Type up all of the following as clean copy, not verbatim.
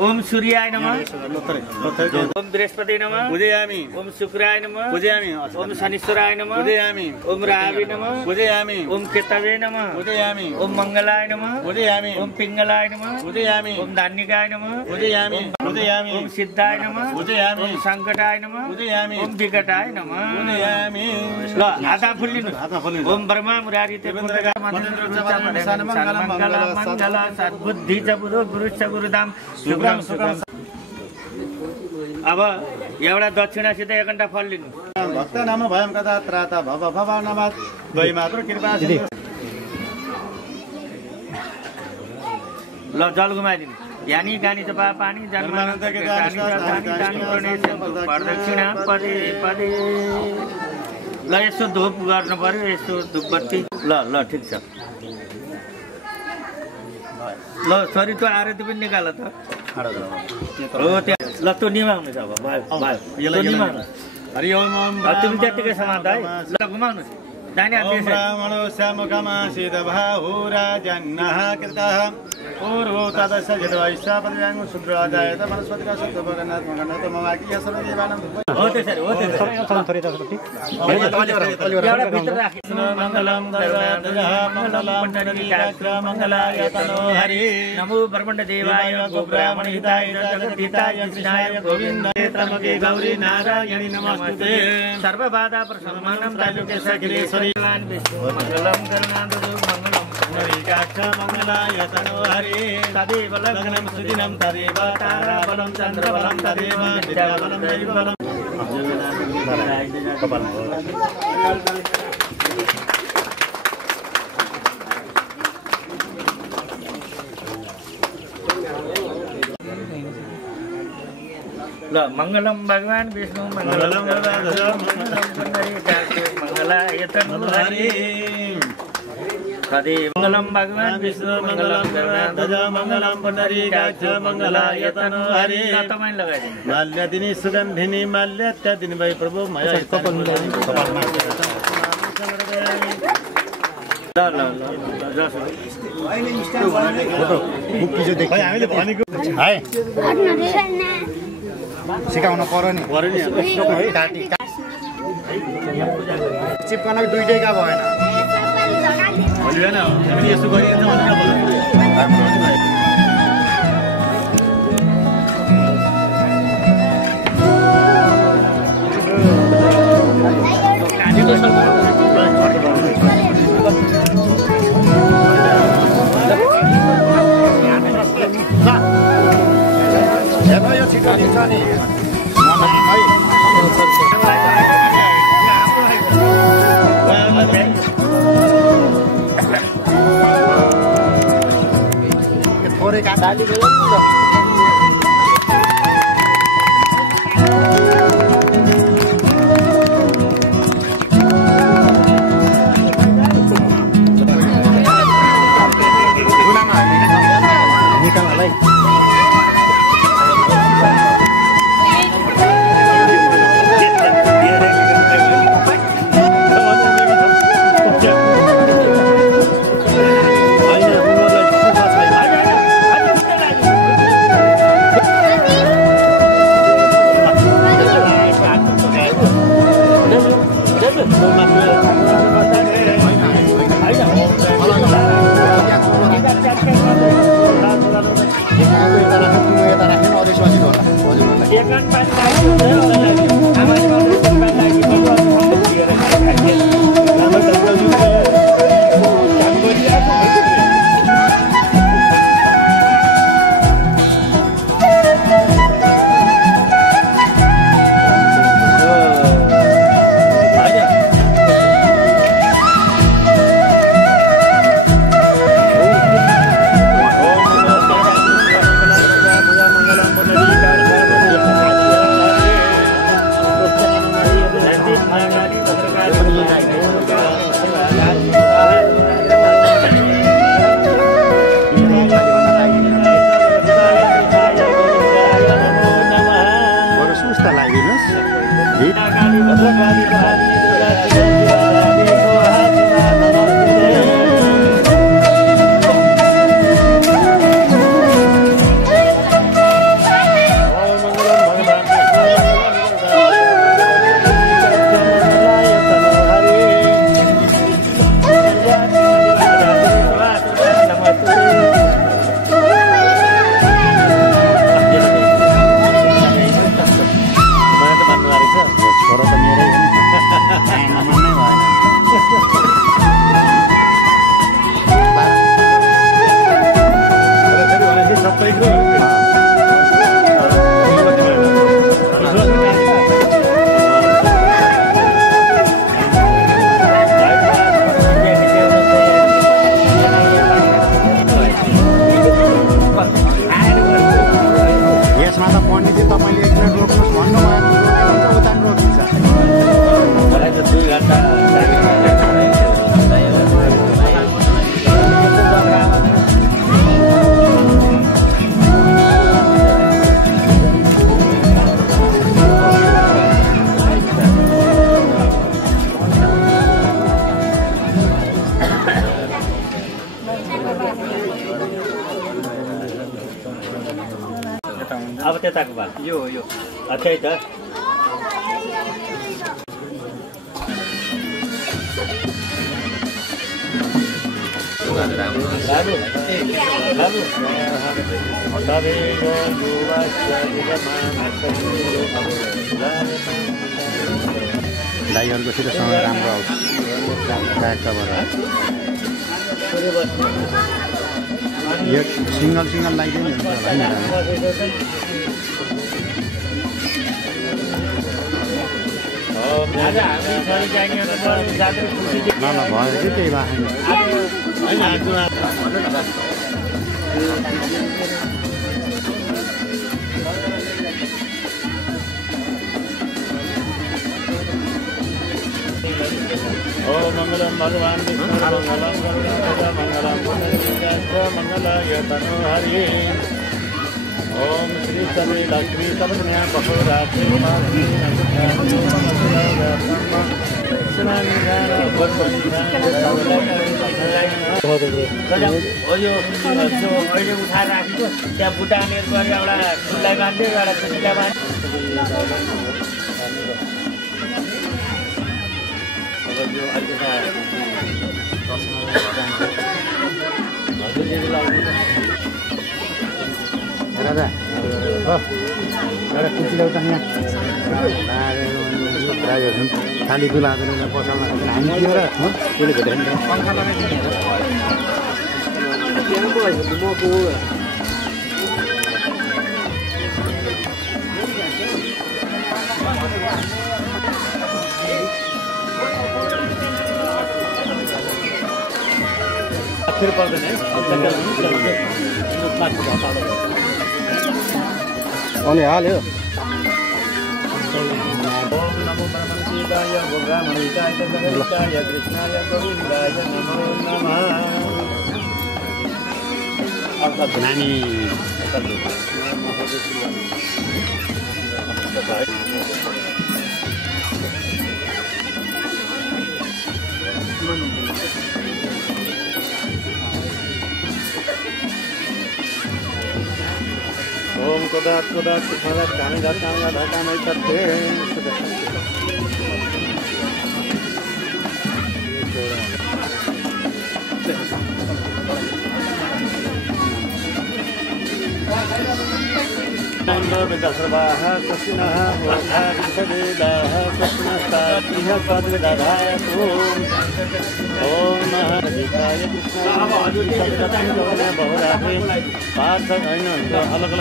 ओम सूर्याय नमः ओम बृहस्पति नमः पूजयामि ओम शुक्राय नमः पूजयामि ओम शनिश्चराय नमः पूजयामि ओम राहवे नमः पूजयामि ओम केतवे नमः पूजयामि ओम मंगलाय नमः पूजयामि ओम पिंगलाय नमः पूजयामि ओम धान्यकाय नमः पूजयामि पूजयामि ओम सिद्धाय नमः पूजयामि ओम संकटाय नमः पूजयामि ओम विकटाय नमः पूजयामि ल हाता फुल्लिनु ओम ब्रह्मा मुरारी तेन्द्रका मन्त्र उच्चारण मंगल सद्बुद्धि च गुरु च गुरुधाम शुभ्रम सुखम। अब एउटा दक्षिणासित 1 घण्टा फल लिनु भक्त नाम भयम कदा त्राता भव भवानमात द्वै मात्र कृपा ल जल घुमाइदिनु यानी गानी जपा पानी जन्मानन्द के दानी प्रदक्षिणा पदे पदे ल यसो धूप गर्नु पर्यो यसो धूपबत्ती ल ल ठीक छ ल सरी त आरती पनि निकाल त हो त्यहाँ ल त्यो निभाउनु छ अब भयो निभाउनु हरि ओम तिमी त्यतिकै समाज है ल घुमाउनु दानी ओम ब्राह्मणो श्यामकमा सिद्धबाहुरा जन्नः कृतः पूर्वो तदस्स जडवैश्य पदव्याङ्ग शुद्राजायत वनस्पतिका शुद्धभगनाथ मगनाथ ममाकी सर्वदेवानां हो त्यसरी थोरै थोरै एउटा भित्र राखी मङ्गलम गरुडाध्वजः मङ्गलम पण्डरीकाग्र मङ्गलाय तनो हरि नमो ब्रह्मण्ड देवाय गोब्राह्मण हिताय जगद्धिताय कृष्णाय गोविन्दाय त्र्यम्बके गौरी नारायणी नमस्ते सर्वबाधा प्रशमनं तालुके सखिलेश्वरी मङ्गलम गरुडाध्वजः मङ्गलम पुण्डरीकाक्ष मङ्गलाय तनोहरि तदेव लग्नं सुदिनं तदेव ताराबलं चन्द्रबलं तदेव विद्याबलं दैवबलं मंगलम भगवान विष्णु मंगलम मंगलाय तनोहरि तदेव मंगलम भगवान विष्णु मंगलम मंगलम पुण्डरीकाक्ष मङ्गलाय तनोहरि तपाईं लगाइदिनु माल्यदिनी सुगन्धिनी माल्यत्यादिनी भई प्रभु मया सिकाउन पर्यो नि चिपकन दुईटैका भएन यसो गरिन्छ थोरै काली अब त्यताको भा यो त्यही त दाइहरुको सिधसँग राम्रो आउँछ यो सिंगल लगाइदियो नि हुन्छ होला भयो कि त्यही भएको मंगलम भगवान विष्णु मंगलम मंगलम मंगलाय तनु हरि ओम श्री सवे लक्ष्मी सबन्या बहुरात्रि माधवी अहिले उठाएर राखेको त्यहाँ बुटानेर गरेर एउटा फुललाई बाँध्यो एउटा खुसीलाई बाँध्यो राजा एउटा कुर्सी ल्याउँछ यहाँ खाली दुला पसलमा हामी त्यो र त्यसले भेटेन पङ्खा फिर पर्दैन है अनि हाल्यो ओम नमो परमशिवाय गोब्राह्मणिकाय जगदीशाय कृष्णाय गोविन्दाय नमो नमः नानी ओम कोदात सुखदात कामी दात कामी करते सर्वाः स्वस्तिनः मूर्धा विश्ववेदाः स्वप्नस्तात्मिह सद्विदधातु ओम हरिकाय कृष्णाय बहुरात्रि पार्थ हैन अलग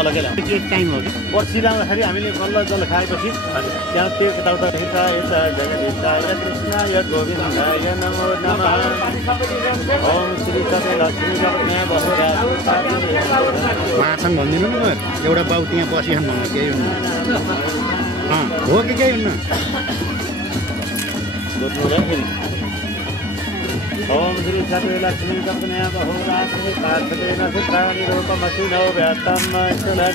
अलग के टाइम हो कि पर्सि लाउँदाखेरि हामीले बल्ल जल खाएपछि त्यहाँ त्यो यताउता यता जगदीशाय कृष्णाय गोविन्दाय नमो नमः ओम श्री सत्य लक्ष्मी जगन्नाथ बहुरात्रि माछन् भनिदिनु नि एउटा बाउ त्यहाँ बसिहाल्नु भन्नु केही हुन्न हो कि केही हुन्न ओम श्री सत्य लक्ष्मी जगन्नाथ बहुरात्रि पार्थेन सिद्धानि रूपमसिनो व्यात्तम्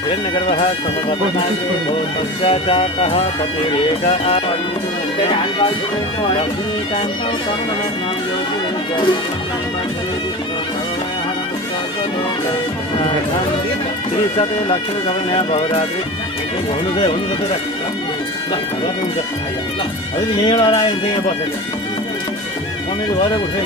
हिरण्यगर्भः समवदनाग्रे भूतस्य जातः पतिरेक लक्ष्मीकान्तं तन्नमं योगी श्री सत्य लक्ष्मी जगन्नाथ बहुरात्रि हुनु हजुर यहीँबाट आयो भने यहाँ बसेको मम्मीले भएर उठेर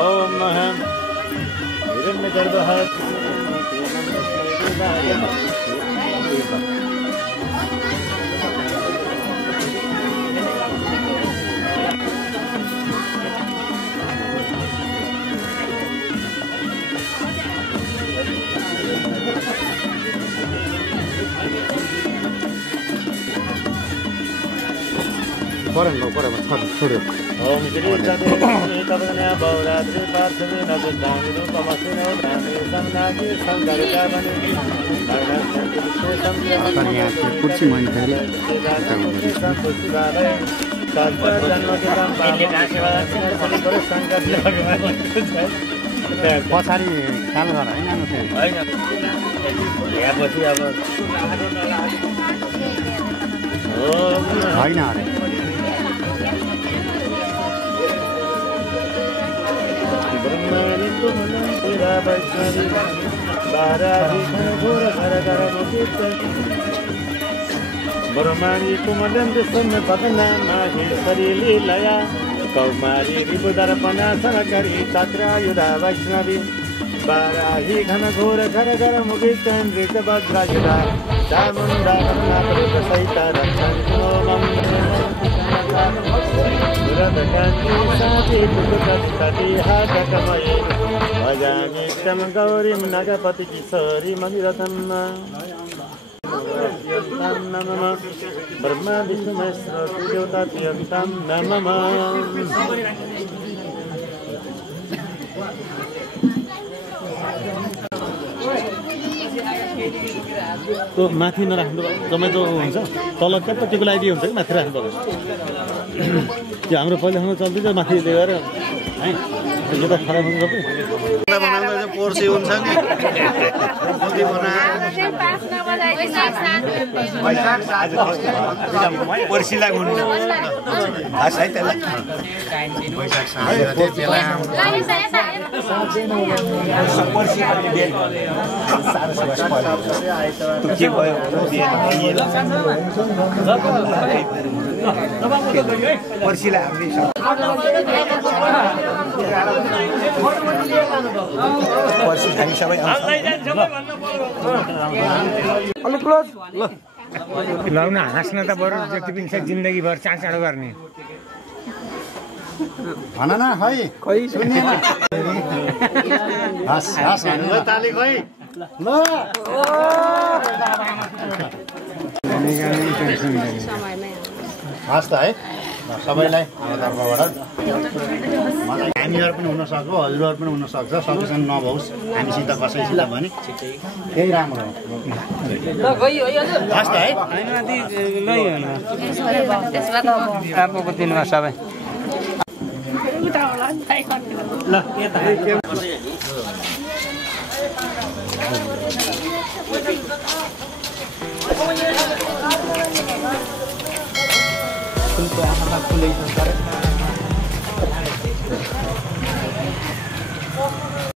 ओम हिरण्यगर्भः छोड्यो ओम श्री सत्य कवन्या बहुरात्रि पार्थेन सिद्धानि रूपमसिनो व्यात्तम् संकरिता बने कुर्सी मैले फेरि पछाडि कालो घर होइन होइन अरे ब्रह्माणी कुमलं विश्वं पतना माहेश्वरी लीलया कौमारी विबुदर्पणा सरकरी तत्रायुधा वैष्णवी बाराही घन घोर घर घर मुगित मृत वज्रजिता चामुण्डा रत्नाकरुक सहित रक्षन्तु मम दुरदकान्ति साति पुत्रकस्तति हाटकमये भजामि तं गौरीं नगपति किशोरी मणिरत्नम् नमः ब्रह्मा विष्णु महेश्वर देवता प्रियंतां नमः तो माथि नराख्नु जमेतो हुन्छ तल क्यापट्टिको लागि हुन्छ कि माथि राख्नु पर्छ त्यो हाम्रो पहिलासम्म चल्दैछ माथि लिएर है यो त खराब हुन्छ सबै बनाउँदा चाहिँ पोर्सी हुन्छ नि पोर्सीलाई हुनु खास है त्यसलाई वैशाख साँझ त्यसलाई पोर्सी हामी बेल के भयो पर्सीलाई पर्सी हामी सबै लाउन हाँस्न त बरु जति पनि छ जिन्दगीभर चाँचाँडो गर्ने भन न खै सुन्दैन हस् हस् ताली खै ल हस् त है सबैलाई हाम्रो तर्फबाट हामीहरू पनि हुनसक्छ हजुरहरू पनि हुनसक्छ सकेसम्म नभओस् हामीसित कसैसित भने त्यही राम्रो हो हस् त है दिनमा सबै ल